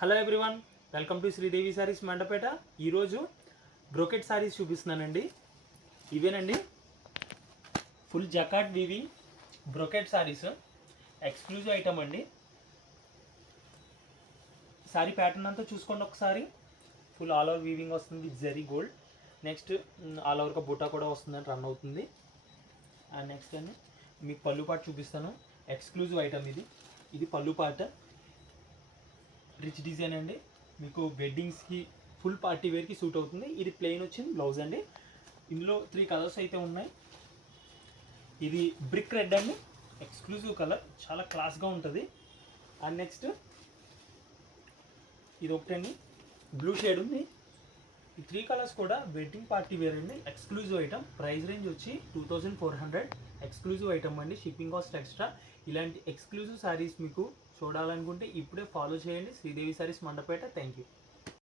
Hello everyone, welcome to Sridevi saris Mandapeta. ఈరోజు brocade saris చూపిస్తున్నానండి. ఇవేనండి full jacquard weaving brocade saris, exclusive item అండి. సారీ ప్యాటర్న్ అంతా చూసుకోండి ఒకసారి. ఫుల్ ఆల్ ఓవర్ వీవింగ్ వస్తుంది, జెరీ గోల్డ్. నెక్స్ట్ ఆల్ ఓవర్గా బుటా కూడా వస్తుందని రన్ అవుతుంది. అండ్ నెక్స్ట్ అండి మీకు పళ్ళు పాట చూపిస్తాను. ఎక్స్క్లూజివ్ ఐటమ్ ఇది పళ్ళు పాట. రిచ్ డిజైన్ అండి, మీకు వెడ్డింగ్స్కి ఫుల్ పార్టీ వేర్కి సూట్ అవుతుంది. ఇది ప్లెయిన్ వచ్చింది బ్లౌజ్ అండి. ఇందులో 3 కలర్స్ అయితే ఉన్నాయి. ఇది బ్రిక్ రెడ్ అండి, ఎక్స్క్లూజివ్ కలర్, చాలా క్లాస్గా ఉంటుంది. అండ్ నెక్స్ట్ ఇది ఒకటండి బ్లూ షేడ్ ఉంది. ఈ 3 కలర్స్ కూడా వెడ్డింగ్ పార్టీ వేర్ అండి, ఎక్స్క్లూజివ్ ఐటమ్. ప్రైస్ రేంజ్ వచ్చి 2400. ఎక్స్క్లూజివ్ ఐటమ్ అండి, షిప్పింగ్ కాస్ట్ ఎక్స్ట్రా. ఇలాంటి ఎక్స్క్లూజివ్ శారీస్ మీకు చూడాలనుకుంటే ఇప్పుడే ఫాలో చేయండి శ్రీదేవి సారీస్ మండపేట. Thank you.